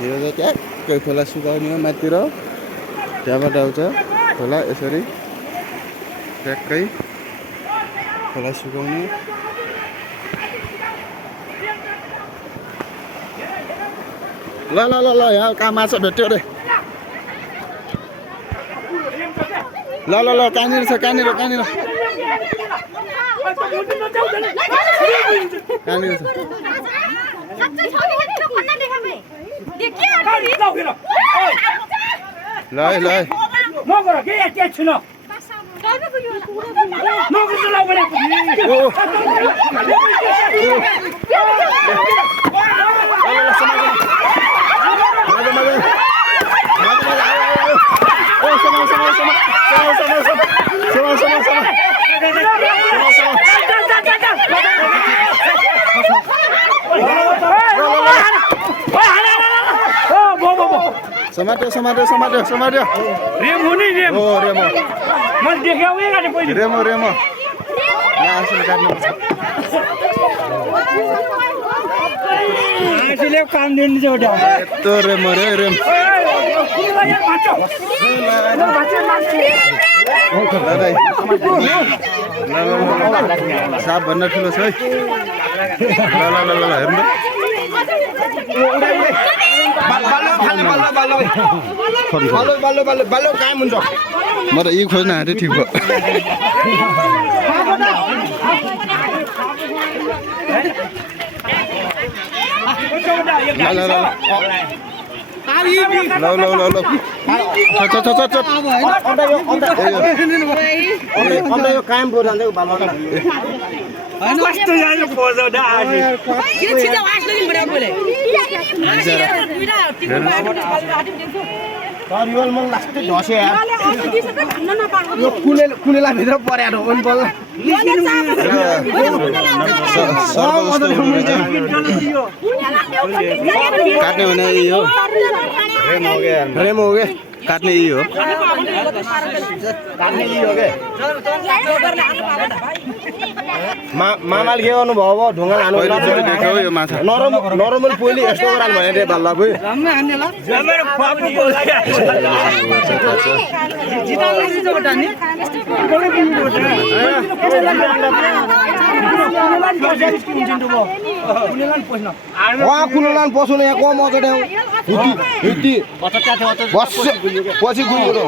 यो चाहिँ ट्याक्कै खोला सुकाउने हो माथितिर त्यहाँबाट आउँछ खोला यसरी ट्याक्कै खोला सुकाउने ल ल ल ल यहाँ कहाँ माछा भेट्यो अरे ल ल ल कहाँनिर छ कहाँनिर कहाँनिर कहाँनिर छ ल ल समात्यो समात्यो समात्यो समात्यो रेम हो नि रेम हो रेम हो मैले देखेँ उयो गाडी पहिले रेम हो रेम हो यहाँ आफूले काट्नुपर्छ आफूले काम दिनु चाहिँ एउटा यस्तो रेम हो रे रेम साप भन्दा ठुलो छ है ल ल ल ल हेर्नु म त यी खोज्न आँटेँ ठिक भयो कुलेला भित्र पर्याएर हो नि बल्ल काट्ने भने यही हो रेम हो क्या काट्ने यही हो मामाले के गर्नु भयो ढुङ्गा हाल्नु देख्यो यो माछा नरमल पहिले यस्तो गराल भने रे बल्ल खोइ कुलेलान पस्नु यहाँ को मजा ड्याउ पछि गुल्यो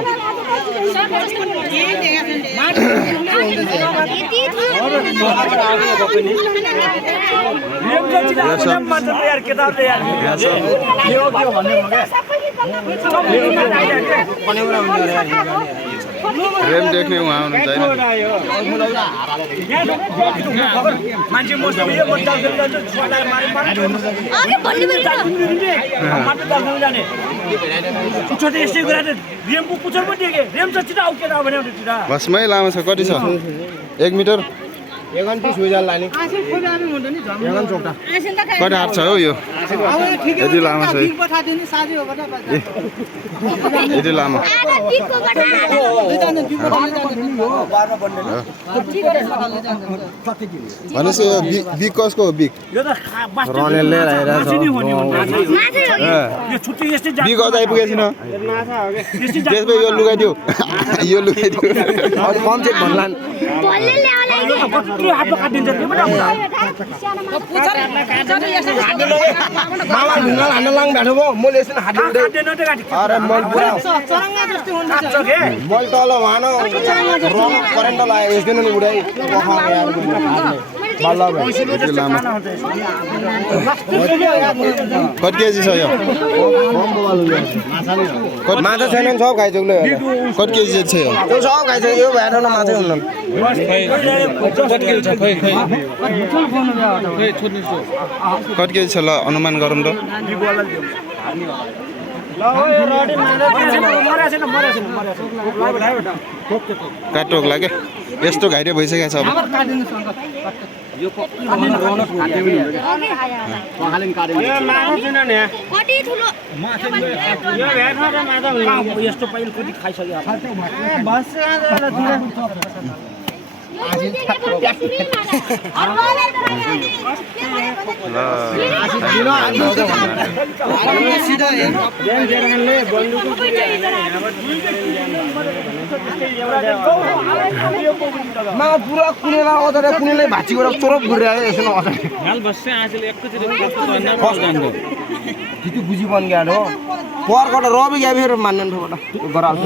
रेम देख्ने उहाँ आउनुहुन्छ बसमै लामो छ कति छ 1 मिटर कति हात छ हौ यो यति लामो छ यति लामो भनेपछि यो बिग कसको हो बिग बिग अझ आइपुगेको छैन त्यसपछि यो लुगाइदियो यो लुगाइदियो कम चाहिँ भन्ला मामा ढुङ्गा हान्न लाङ भेट्नु भयो मैले यसो हात अरे मैले तल उहाँ रङ करेन्ट लाग्यो यस दिन नि उडाइ कति केजी छ यो माछा छैन सब खाइसक्यो कति केजी छ यो त्यो सब खाइसक्यो यो भएर न माछै हुन्न कति केजी छ ल अनुमान गरौँ त काटोक लाग्यो यस्तो घाइते भइसकेको छ अब पुरा कुनेला अदरे कुनेले भाची गरेर चोरप गरिरहेको यसो नअदरे हाल बस्छ आजले एकैचोटि कस्तो भन्दा जान्छ किति बुझी बन गया हो पर गड रबी गया फेर मान्न ठोबाट गराल्छ